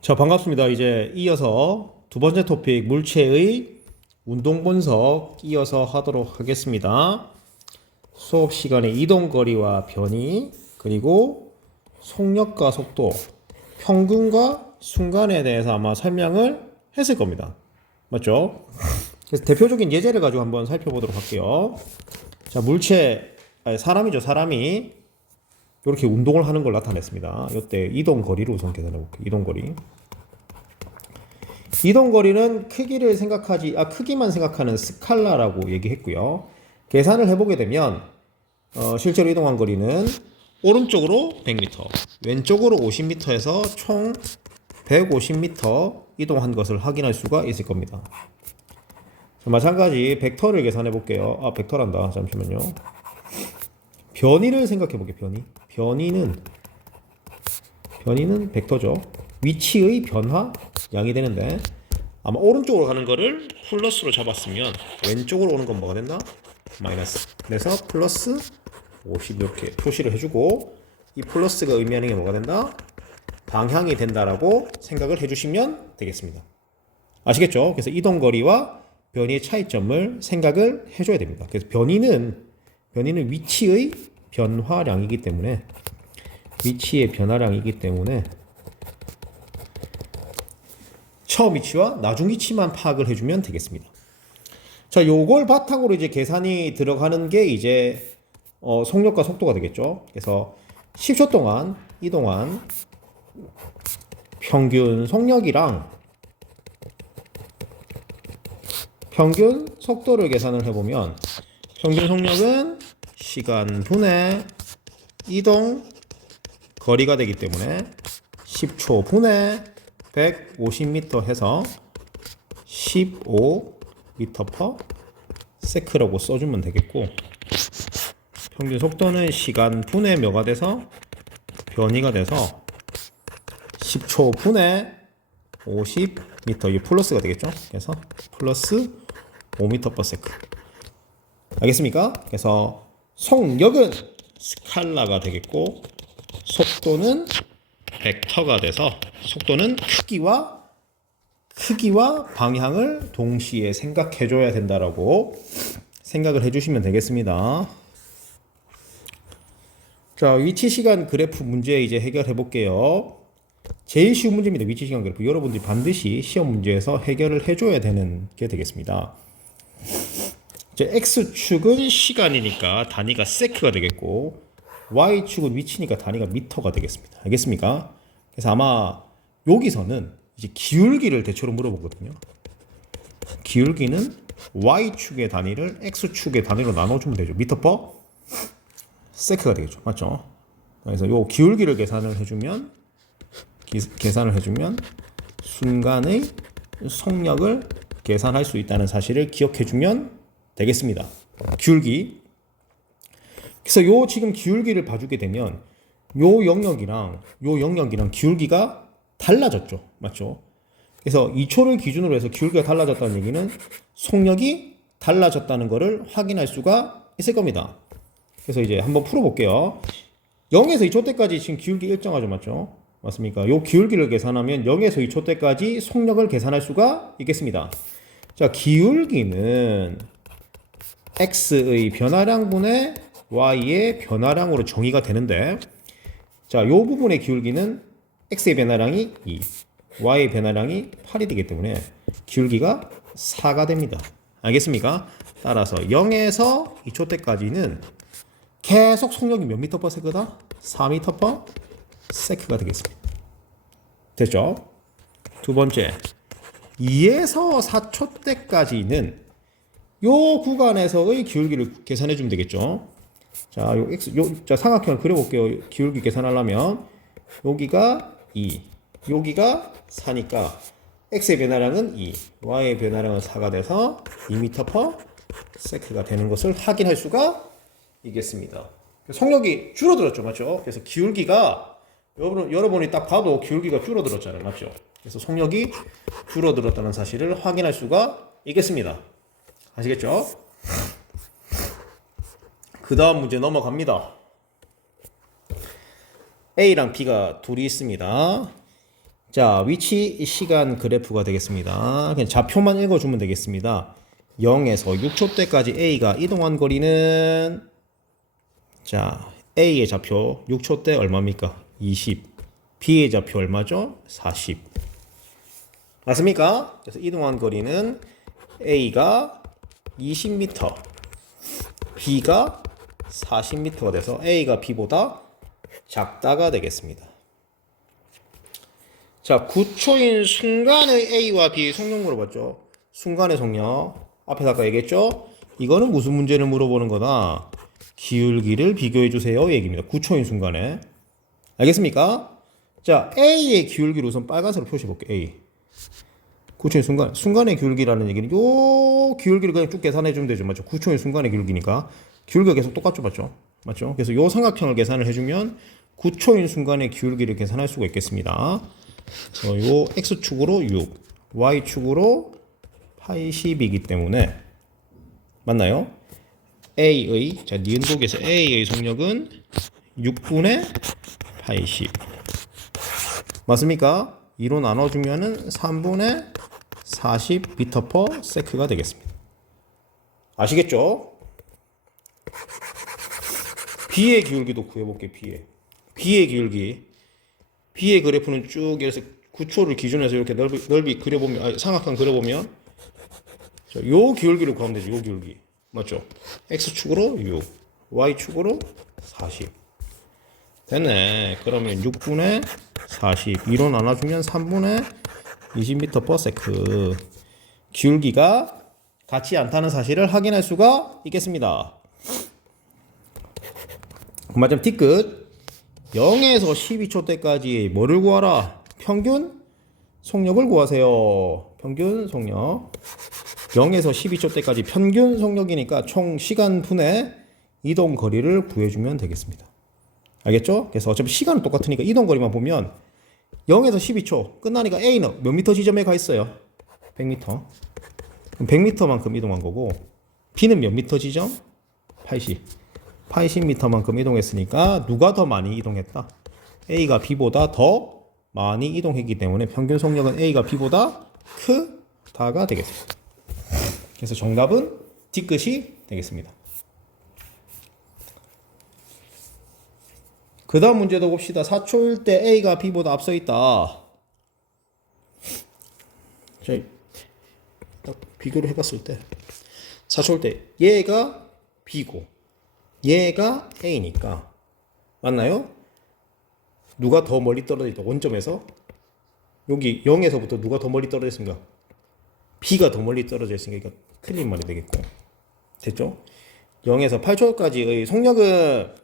자, 반갑습니다. 이제 이어서 두 번째 토픽 물체의 운동 분석 이어서 하도록 하겠습니다. 수업 시간에 이동 거리와 변이, 그리고 속력과 속도, 평균과 순간에 대해서 아마 설명을 했을 겁니다. 맞죠? 그래서 대표적인 예제를 가지고 한번 살펴보도록 할게요. 자, 사람이죠. 사람이 이렇게 운동을 하는 걸 나타냈습니다. 이때 이동 거리를 우선 계산해 볼게요. 이동 거리. 이동 거리는 크기만 생각하는 스칼라라고 얘기했고요. 계산을 해보게 되면 실제로 이동한 거리는 오른쪽으로 100m, 왼쪽으로 50m에서 총 150m 이동한 것을 확인할 수가 있을 겁니다. 자, 마찬가지 벡터를 계산해 볼게요. 벡터란다. 잠시만요. 변이를 생각해 볼게요. 변이는 벡터죠. 위치의 변화 양이 되는데 아마 오른쪽으로 가는 거를 플러스로 잡았으면 왼쪽으로 오는 건 뭐가 된다? 마이너스. 그래서 플러스 50 이렇게 표시를 해주고 이 플러스가 의미하는 게 뭐가 된다? 방향이 된다라고 생각을 해주시면 되겠습니다. 아시겠죠? 그래서 이동거리와 변이의 차이점을 생각을 해줘야 됩니다. 그래서 변이는 위치의 변화량이기 때문에 처음 위치와 나중 위치만 파악을 해주면 되겠습니다. 자, 요걸 바탕으로 이제 계산이 들어가는 게 이제 속력과 속도가 되겠죠. 그래서 10초 동안 이동한 평균 속력이랑 평균 속도를 계산을 해보면 평균 속력은 시간 분의 이동 거리가 되기 때문에 10초 분의 150m 해서 15m/s라고 써주면 되겠고, 평균 속도는 시간 분의 몇가 돼서 변이가 돼서 10초 분의 50m, 이게 플러스가 되겠죠. 그래서 플러스 5m/s. 알겠습니까? 그래서 속력은 스칼라가 되겠고 속도는 벡터가 돼서 속도는 크기와 방향을 동시에 생각해줘야 된다라고 생각을 해주시면 되겠습니다. 자, 위치 시간 그래프 문제 이제 해결해 볼게요. 제일 쉬운 문제입니다. 위치 시간 그래프. 여러분들이 반드시 시험 문제에서 해결을 해줘야 되는 게 되겠습니다. 이제 X축은 시간이니까 단위가 세크가 되겠고, Y축은 위치니까 단위가 미터가 되겠습니다. 알겠습니까? 그래서 아마 여기서는 이제 기울기를 대체로 물어보거든요. 기울기는 Y축의 단위를 X축의 단위로 나눠주면 되죠. 미터 퍼 세크가 되겠죠. 맞죠? 그래서 요 기울기를 계산을 해주면 순간의 속력을 계산할 수 있다는 사실을 기억해주면 되겠습니다. 기울기. 그래서 요 지금 기울기를 봐주게 되면 요 영역이랑 기울기가 달라졌죠. 맞죠? 그래서 2초를 기준으로 해서 기울기가 달라졌다는 얘기는 속력이 달라졌다는 것을 확인할 수가 있을 겁니다. 그래서 이제 한번 풀어볼게요. 0에서 2초 때까지 지금 기울기 일정하죠. 맞죠? 맞습니까? 요 기울기를 계산하면 0에서 2초 때까지 속력을 계산할 수가 있겠습니다. 자, 기울기는 x의 변화량분의 y의 변화량으로 정의가 되는데, 자, 요 부분의 기울기는 x의 변화량이 2, y의 변화량이 8이 되기 때문에 기울기가 4가 됩니다. 알겠습니까? 따라서 0에서 2초 때까지는 계속 속력이 몇 m/s다? 4m/s가 되겠습니다. 됐죠? 두 번째, 2에서 4초 때까지는 요 구간에서의 기울기를 계산해 주면 되겠죠. 자, 자, 삼각형을 그려볼게요. 기울기 계산하려면 여기가 2, 여기가 4니까 x의 변화량은 2, y의 변화량은 4가 돼서 2m/s가 되는 것을 확인할 수가 있겠습니다. 속력이 줄어들었죠. 맞죠? 그래서 기울기가 여러분이 딱 봐도 기울기가 줄어들었잖아요. 맞죠? 그래서 속력이 줄어들었다는 사실을 확인할 수가 있겠습니다. 아시겠죠? 그 다음 문제 넘어갑니다. A랑 B가 둘이 있습니다. 자, 위치 시간 그래프가 되겠습니다. 그냥 좌표만 읽어주면 되겠습니다. 0에서 6초 때까지 A가 이동한 거리는 자, A의 좌표 6초 때 얼마입니까? 20. B의 좌표 얼마죠? 40. 맞습니까? 그래서 이동한 거리는 A가 20m, B가 40m가 돼서 A가 B보다 작다가 되겠습니다. 자, 9초인 순간의 A와 B의 속력 물어봤죠. 순간의 속력. 앞에서 아까 얘기했죠. 이거는 무슨 문제를 물어보는 거다? 기울기를 비교해 주세요 얘기입니다. 9초인 순간에. 알겠습니까? 자, A의 기울기를 우선 빨간색으로 표시해 볼게요. A. 9초인 순간의 기울기라는 얘기는 요 기울기를 그냥 쭉 계산해 주면 되죠. 맞죠? 9초인 순간의 기울기니까. 기울기가 계속 똑같죠. 맞죠? 맞죠? 그래서 요 삼각형을 계산을 해주면 9초인 순간의 기울기를 계산할 수가 있겠습니다. 요 X축으로 6, Y축으로 80이기 때문에 맞나요? A의, 자, 니은독에서 A의 속력은 6분의 80. 맞습니까? 2로 나눠주면은 3분의 40m/s가 되겠습니다. 아시겠죠? B의 기울기도 구해볼게요. B의 기울기. B의 그래프는 쭉 해서 9초를 기준해서 이렇게 넓이 그려보면, 아니, 삼각형 그려보면, 자, 요 기울기를 구하면 되죠. 요 기울기. 맞죠? X축으로 6, Y축으로 40. 됐네. 그러면 6분의 40. 2로 나눠주면 3분의 20m/s. 기울기가 같지 않다는 사실을 확인할 수가 있겠습니다. 그만큼 T끝. 0에서 12초 때까지 뭐를 구하라? 평균 속력을 구하세요. 평균 속력. 0에서 12초 때까지 평균 속력이니까 총 시간분의 이동 거리를 구해주면 되겠습니다. 알겠죠? 그래서 어차피 시간은 똑같으니까 이동 거리만 보면 0에서 12초 끝나니까 A는 몇 미터 지점에 가 있어요? 100m. 그럼 100m만큼 이동한 거고 B는 몇 미터 지점? 80. 80m만큼 이동했으니까 누가 더 많이 이동했다? A가 B보다 더 많이 이동했기 때문에 평균 속력은 A가 B보다 크다가 되겠습니다. 그래서 정답은 D끝이 되겠습니다. 그 다음 문제도 봅시다. 4초일 때 A가 B보다 앞서 있다. 자, 딱 비교를 해봤을 때 4초일 때 얘가 B고 얘가 A니까 맞나요? 누가 더 멀리 떨어져 있다. 원점에서 여기 0에서부터 누가 더 멀리 떨어져 있습니까? B가 더 멀리 떨어져 있으니까 틀린 말이 되겠고 됐죠? 0에서 8초까지의 속력은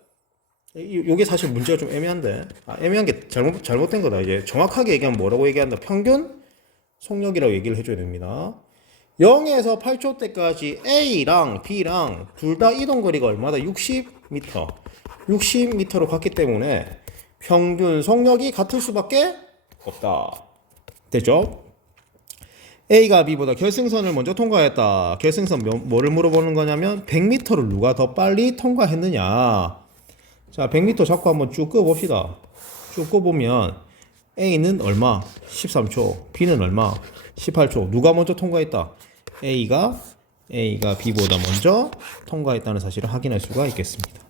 이게 사실 문제가 좀 애매한데 애매한 게 잘못된 거다. 이제 정확하게 얘기하면 뭐라고 얘기한다? 평균 속력이라고 얘기를 해줘야 됩니다. 0에서 8초 때까지 A랑 B랑 둘 다 이동 거리가 얼마다? 60m. 60m로 갔기 때문에 평균 속력이 같을 수밖에 없다. 됐죠? A가 B보다 결승선을 먼저 통과했다. 결승선 뭐를 물어보는 거냐면 100m를 누가 더 빨리 통과했느냐. 자, 100m 잡고 한번 쭉 끄봅시다. 쭉 끄보면 A는 얼마? 13초. B는 얼마? 18초. 누가 먼저 통과했다? A가 B보다 먼저 통과했다는 사실을 확인할 수가 있겠습니다.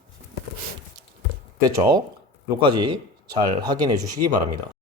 됐죠? 여기까지 잘 확인해 주시기 바랍니다.